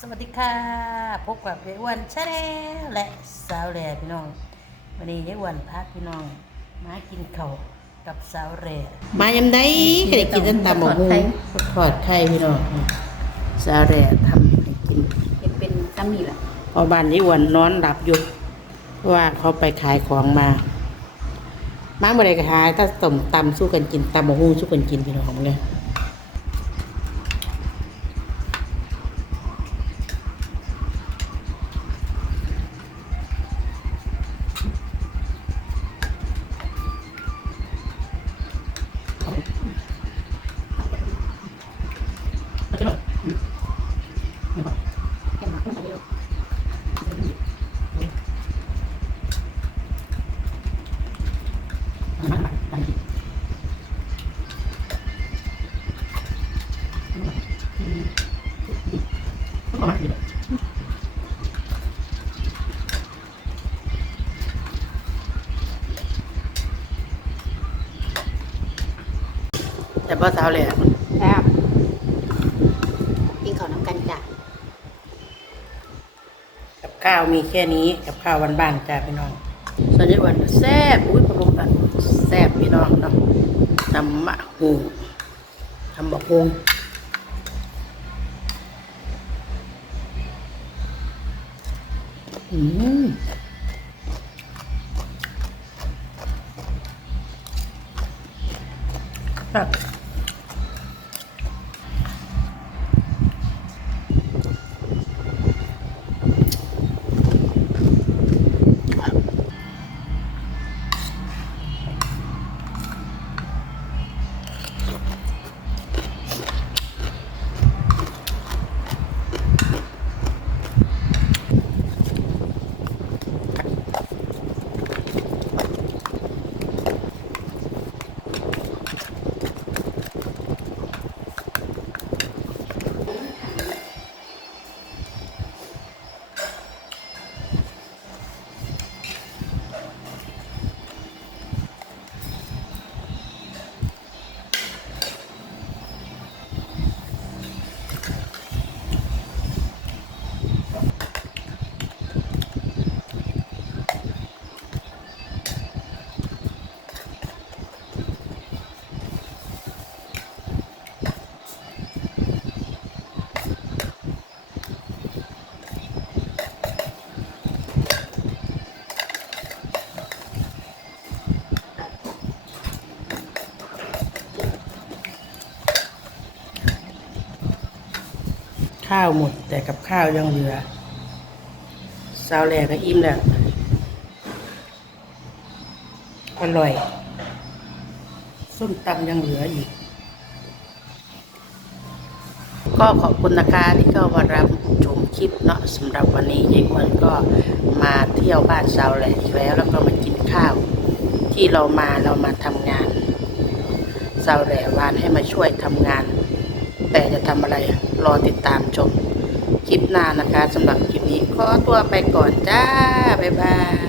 สวัสดีค่ะ พบกับยายอ้วนชาแนลและสาวแหล่พี่น้อง วันนี้ยายอ้วนพาพี่น้อง มากินข้าวกับสาวแหล่มายำได้ก็ได้กินตั้งแต่หมกหูทอดไข่พี่น้อง สาวแหล่ทำให้กินเห็นเป็นตั้มนี่แหละพอบ้านยายอ้วนนอนหลับอยู่เพราะว่าเขาไปขายของมามาเมื่อไรก็หายถ้าต้มตำสู้กันกินตำหมกหูสู้กันกินพี่น้องเลย แต่พ่อสาวแหล่ครับกินข้าวน้ำกันจ้ะกับข้าวมีแค่นี้กับข้าววันบ้านๆจ้าพี่น้อง ส่วนยายอ้วันแซ่บอุ้ยพะโล้กันแซ่บพี่น้องเนาะทำมะฮูทำบักฮวง อืมครับ ข้าวหมด แต่กับข้าวยังเหลือสาวแหลกก็อิ่มแล้วอร่อย ส้มตำยังเหลืออีก ก็ขอบคุณนะคะที่เข้ามารับชมคลิปเนาะสำหรับวันนี้ยายอ้วนก็มาเที่ยวบ้านสาวแหลกอีกแล้ว แล้วก็มากินข้าว ที่เรามาเรามาทำงานสาวแหลวานให้มาช่วยทำงาน แต่จะทำอะไรรอติดตามชมคลิปหน้านะคะสำหรับคลิปนี้ขอตัวไปก่อนจ้า บ๊ายบาย